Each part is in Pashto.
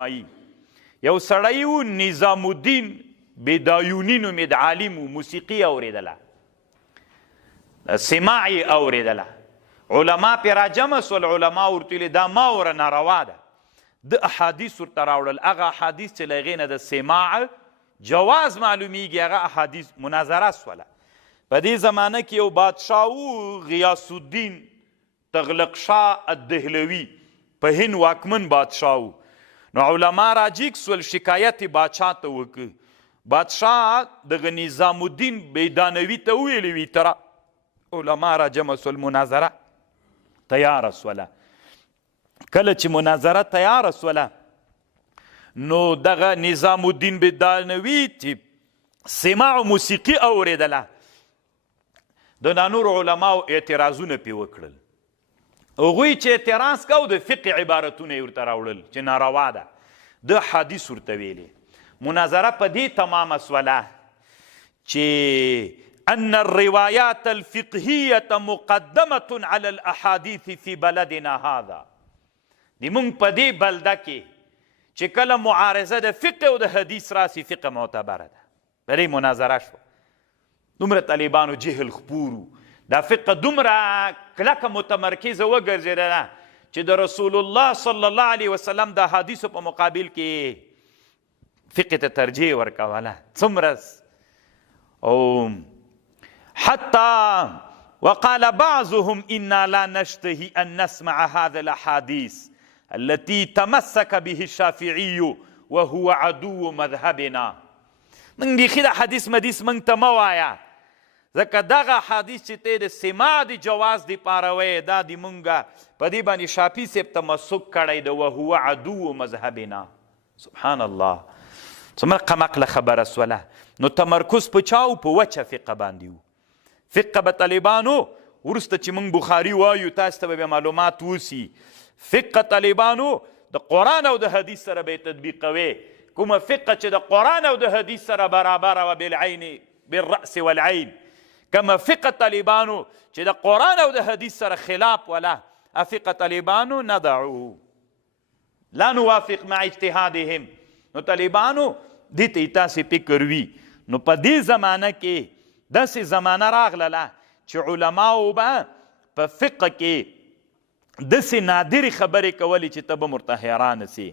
وایي یو سړی و نظام الدین بدایوني نومې د عالم و موسیقي اورېدله سماع یې اورېدله علما پرې راجمع سول علما ورته ویلې دا ما وره ناروا ده د احادیث ورته راوړل هغه احادیث چې له هغې نه د سماع جواز معلومیږي هغه احادیث مناظره سوله په دې زمانه کې یو بادشاه و غیاث الدین تغلق شاه الدهلوي په هند واکمن بادشاه و نو علما راجیګ سول شکایت یې بادشاه ته وکړ بادشاه دغه نظام الدین بیدانوي ته وویلې وي تره علما راجمع سول مناظره تیاره سوله کله چې مناظره تیاره سوله نو دغه نظام الدین بیدانوي چې سماع موسیقي اورېدله د نانور علماو اعتراضونه پې وکړل هغوی چې اعتراض کو د فقه عبارتونه یې ورته راوړل چې ناروا ده د حدیث ورته ویلې مناظره په دې تمامه سوله چې ان الروايات الفقهية مقدمة على الاحاديث في بلدنا هذا دی مونږ په دې بلده کې چې کله معارضه د فقه او د حدیث راسي فقه معتبره ده په دې مناظره شو دومره طالبانو جهل خپورو دا فقه دومره کلکه متمرکزه وګرځېدله چې د رسول الله صلی الله علیه وسلم د حدیثو په مقابل کې فقه ته ترجیح ورکوله څومره او حتى وقال بعضهم إنا لا نشتهي أن نسمع هذا الأحاديث التي تمسك به الشافعي وهو عدو مذهبنا من بیخي دا حدیث مدیث من ته مه وایه ځکه دغه حدیث چې ته د سماع د جواز دپاره وایې دا د مونږه په دې باندې شافعي صاحب تمسک کړی د وهو عدو مذهبنا سبحان الله څومره قمقله خبره سوله نو تمرکز په چا و په وچه فقه باندې و فقه به طالبانو وروسته چې موږ بخاري وایو تاسو ته به معلومات وسي فقه طالبانو د قرآن او د حدیث سره به تطبیقوي کومه فقه چې د قرآن او د حدیث سره برابره وه بالعین بالرأس والعین کومه فقه طالبانو چې د قرآن او د حدیث سره خلاف وله فقه طالبانو ندعو لا نوافق مع اجتهادهم نو طالبانو دې ته تاسې فکر وي نو په دې زمانه کې داسې زمانه راغله چې علماو به په فقه کې داسې نادرې خبرې کولې چې ته به ورته حیرانه سي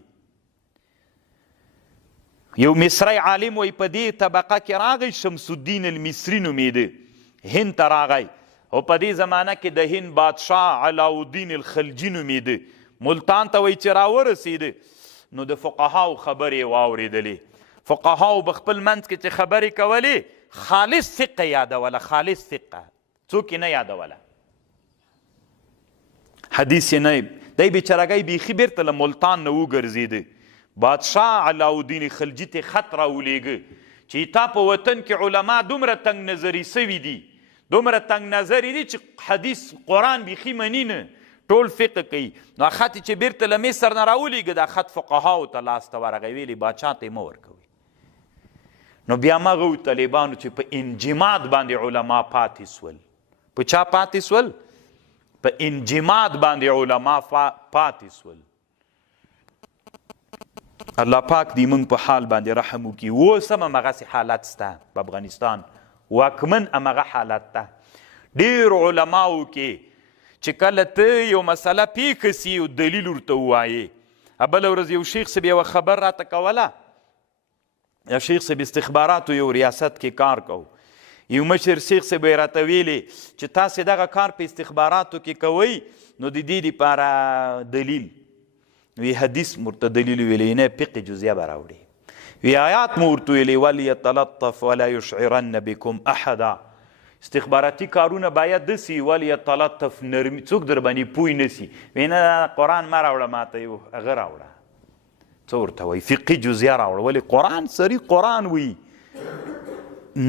یو مصری عالم وایي په دې طبقه کې راغی شمس الدین المصري نومېده هند ته راغی او په دې زمانه کې د هند بادشاه علاءالدین الخلجي نومېده ملتان ته وایي چې راورسېده نو د فقهاو خبرې یې واورېدلې فقهاو به خپل منځ کې چې خبرې کولې خالص فقه یادوله خالص فقه څوک یې نه یادوله حدیث یې نه دی بیچارهګی بیخي بیرته له ملتان نه وګرځېده بادشاه علاءالدین خلجي ته خط راولېږه چې تا په وطن کې علما دومره تنګ نظري سوي دي دومره تنګ نظري دي چې حدیث قرآن بیخي مني نه ټول فقه کوي نو خط چې بیرته له مصر نه راولېږه دا خط فقهاو ته لاس ته ورغی ویلې باچا ته یې مه ورکوئ نو بیا مغه طالبانو چې په انجماد باندې علما پاتې سول په چا پاتې سول په انجماد باندې علما پاتې سول الله پاک دې موږ په حال باندې رحم وکړي اوس هم همغسې حالت شته په افغانستان واکمن همغه حالت ده ډېرو علماو کې چې کله ته یو مسله پیښه سي یو دلیل ورته ووایې بله ورځ یو شیخ صاحب یوه خبر راته کوله یا شیخ صاحب استخباراتو یو ریاست کې کار کو یو مشر شیخ صاحب یې راته ویلې چې تاسې دغه کار په استخباراتو کې کوئ نو د دې دپاره دلیل وی حدیث ورته دلیل ویلی نه فقه جزیه به راوړي وی آیات مو ورته ویلې ولیتلطف ولا یشعرن بکم احدا استخباراتي کارونه باید داسې ولیتلطف نرمي څوک در باندې پوی نه سي وی نه قرآن مه راوړه ماته یو هغه راوړه څه ورته وایي فقهي جزیه راوړه ولې قرآن سری قرآن وي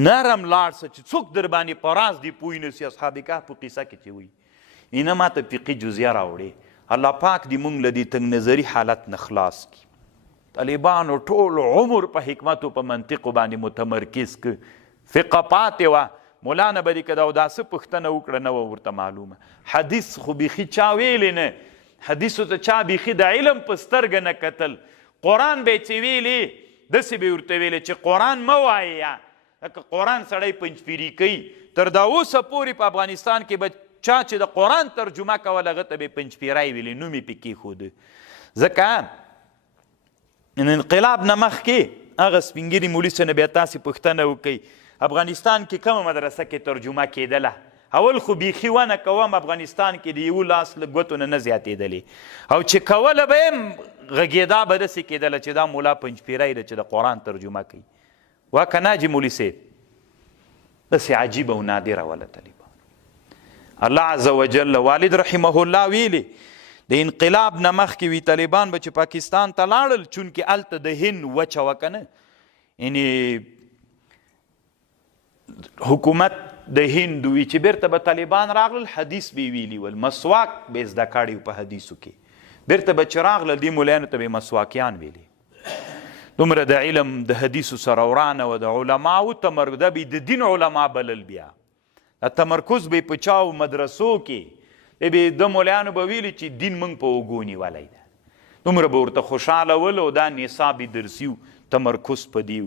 نرم لاړ شه چې څوک در باندې په راز دې پوی نه سي اصحاب کهف په قصه کې چې وي نه ماته فقهي جزیه راوړې الله پاک دې موږ له دې تنګ نظري حالت نه خلاص کړي طالبانو ټول عمر په حکمتو په منطقو باندې متمرکز که فقه پاتې وه مولانا به دې که دا داسې پوښتنه وکړه نه وه ورته معلومه حدیث خو بیخي چا ویلې نه حدیثو ته چا بیخي د علم په سترګه نه کتل قرآن به یې څه ویلې داسې به یې ورته ویلې چې قرآن مه وایه لکه قرآن سړی پنجپیري کوي تر دا اوسه پورې په افغانستان کې به چا چې د قرآن ترجمه کول هغه ته به یې پنجپیری ویلې نوم یې پې کېښوده ځکه انقلاب نه مخکې هغه سپین ږیري مولي څه نه بیا تاسې پوښتنه وکئ افغانستان کې کومه مدرسه کې ترجمه کېدله اول خو بیخي ونه کوم افغانستان کې د یو لاس له ګوتو نه زیاتېدلې او چې کوله به یم غږېدا به داسې کېدله چې دا ملا پنجپیری ده چې د قرآن ترجمه کوي وا که ناجي مولي صاحب داسې عجیبه او نادره وله طالبان الله عز وجل والد رحمه الله ویلي د انقلاب نه مخکې وي طالبان به چې پاکستان ته لاړل چونکې هلته د هند وچه وه که نه یعنې حکومت د هند وي چې بیرته به طالبان راغلل حدیث به یې ویلي ول مسواک به یې زده کړی و په حدیثو کې بیرته به چې راغلل دې ملیانو ته به یې مسواکیان ویلي دومره د علم د حدیثو سره ورانه وه د علماو تمرکز به د دین علما بلل بیا تمرکز به په چاو مدرسو کې به د مولیانو به ویلي چې دین موږ په اوږو نیولی ده دومره به ورته خوشحاله ول او دا نصاب یې درسي تمرکز په دی